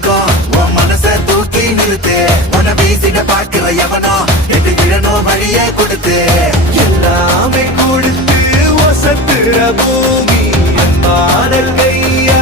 அதிகம் உன் மனச தூக்கி நிறுத்து உன வீசிட பாக்குற எவனோ எது விழனோ வழிய கொடுத்து எல்லாமே கொடுத்து வசத்துற பூமி என் பாடல் கையா